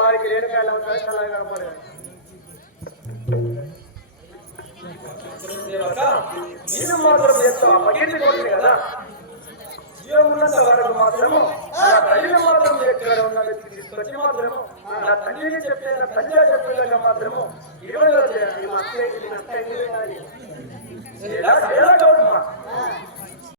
వారికి రేణుకాయలు అవుతాయి చల్లగా కనపడేది జీవం మాత్రం చేస్తాం పగిలి కొట్టింది కదా జీవం ఉన్నంత వరకు మాత్రము నా తల్లిని మాత్రం ఎక్కడ ఉన్న వ్యక్తి తీసుకొచ్చి మాత్రము నా తల్లిని చెప్పే నా తల్లి చెప్పేదాకా మాత్రము 20 చేయాలి మా అత్తయ్యకి